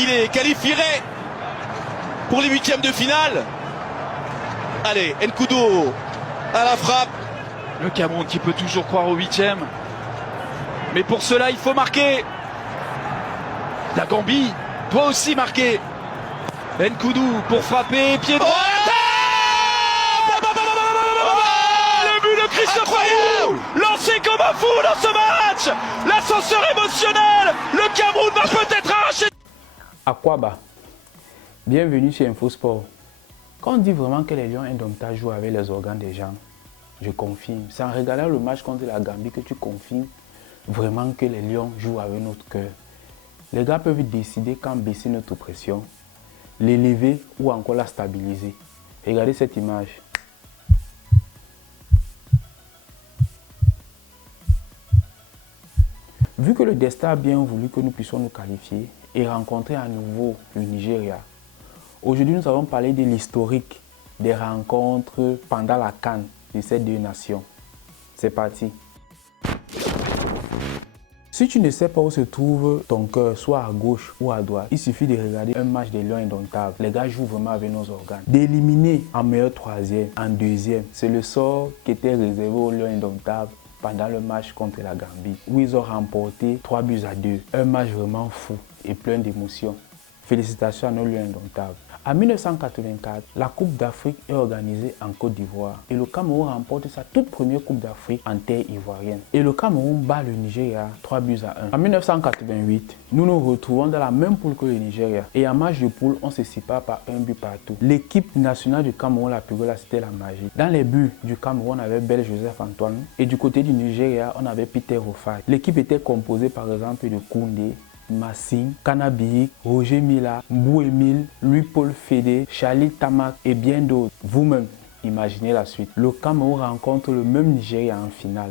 qui les qualifierait pour les huitièmes de finale. Allez, Nkoudou à la frappe. Le Cameroun qui peut toujours croire au huitième. Mais pour cela, il faut marquer. La Gambie doit aussi marquer. Nkoudou pour frapper, pied droit. Le but de Christophe Ayou, lancé comme un fou dans ce match. L'ascenseur émotionnel. Le Cameroun va peut-être arracher. Akwaba, bienvenue sur InfoSport. Quand on dit vraiment que les Lions indomptables jouent avec les organes des gens, je confirme. C'est en regardant le match contre la Gambie que tu confirmes vraiment que les Lions jouent avec notre cœur. Les gars peuvent décider quand baisser notre pression, l'élever ou encore la stabiliser. Regardez cette image. Vu que le destin a bien voulu que nous puissions nous qualifier et rencontrer à nouveau le Nigeria, aujourd'hui nous allons parler de l'historique des rencontres pendant la CAN de ces deux nations. C'est parti. Si tu ne sais pas où se trouve ton cœur, soit à gauche ou à droite, il suffit de regarder un match des Lions indomptables. Les gars jouent vraiment avec nos organes. D'éliminer en meilleur troisième, en deuxième, c'est le sort qui était réservé aux Lions indomptables pendant le match contre la Gambie, où ils ont remporté 3-2. Un match vraiment fou et plein d'émotions. Félicitations à nos Lions indomptables. En 1984, la Coupe d'Afrique est organisée en Côte d'Ivoire et le Cameroun remporte sa toute première Coupe d'Afrique en terre ivoirienne. Et le Cameroun bat le Nigeria 3-1. En 1988, nous nous retrouvons dans la même poule que le Nigeria et en match de poule, on se sépare par un but partout. L'équipe nationale du Cameroun, la plus grosse, c'était la magie. Dans les buts du Cameroun, on avait Bel Joseph Antoine et du côté du Nigeria, on avait Peter Rofai. L'équipe était composée par exemple de Koundé, Massing, Kanabi, Roger Mila, Mbou Emile, Louis-Paul Fédé, Charlie Tamak et bien d'autres. Vous-même, imaginez la suite. Le Cameroun rencontre le même Nigeria en finale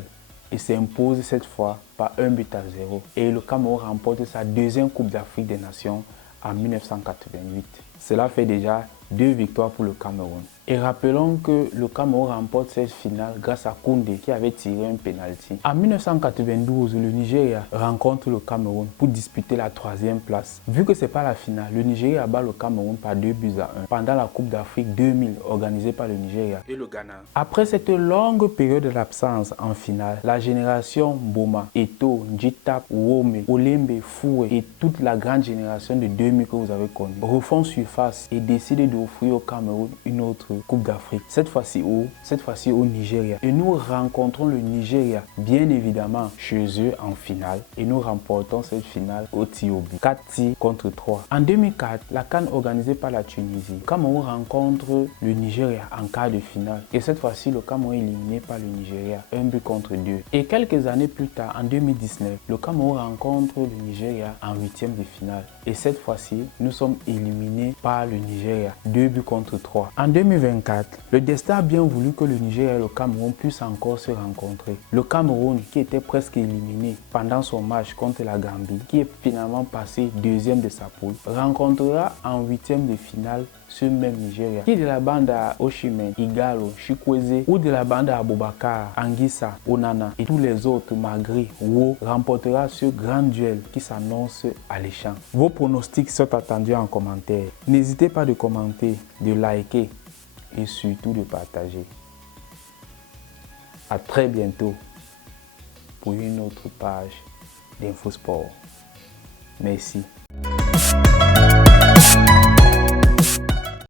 et s'impose cette fois par 1-0. Et le Cameroun remporte sa deuxième Coupe d'Afrique des Nations en 1988. Cela fait déjà 2 victoires pour le Cameroun. Et rappelons que le Cameroun remporte cette finale grâce à Koundé qui avait tiré un penalty. En 1992, le Nigeria rencontre le Cameroun pour disputer la 3e place. Vu que ce n'est pas la finale, le Nigeria bat le Cameroun par 2-1 pendant la Coupe d'Afrique 2000 organisée par le Nigeria et le Ghana. Après cette longue période d'absence en finale, la génération Boma, Eto'o, Njitap, Wome, Olembe, Foué et toute la grande génération de 2000 que vous avez connue refont surface et décident d'offrir au Cameroun une autre Coupe d'Afrique, cette fois-ci au Nigeria. Et nous rencontrons le Nigeria, bien évidemment, chez eux en finale. Et nous remportons cette finale au tir au but. 4 tirs contre 3. En 2004, la CAN organisée par la Tunisie, le Cameroun rencontre le Nigeria en quart de finale. Et cette fois-ci, le Cameroun est éliminé par le Nigeria, 1 contre 2. Et quelques années plus tard, en 2019, le Cameroun rencontre le Nigeria en 8e de finale. Et cette fois-ci, nous sommes éliminés par le Nigeria, 2 contre 3. En 2024, le destin a bien voulu que le Nigeria et le Cameroun puissent encore se rencontrer. Le Cameroun, qui était presque éliminé pendant son match contre la Gambie, qui est finalement passé 2e de sa poule, rencontrera en 8e de finale ce même Nigeria, qui est de la bande à Osimhen, Igalo, Chukwueze ou de la bande à Abubakar, Anguissa, Onana et tous les autres, Magri, Wo, remportera ce grand duel qui s'annonce alléchant. Vos pronostics sont attendus en commentaire. N'hésitez pas de commenter, de liker et surtout de partager. À très bientôt pour une autre page d'InfoSport. Merci.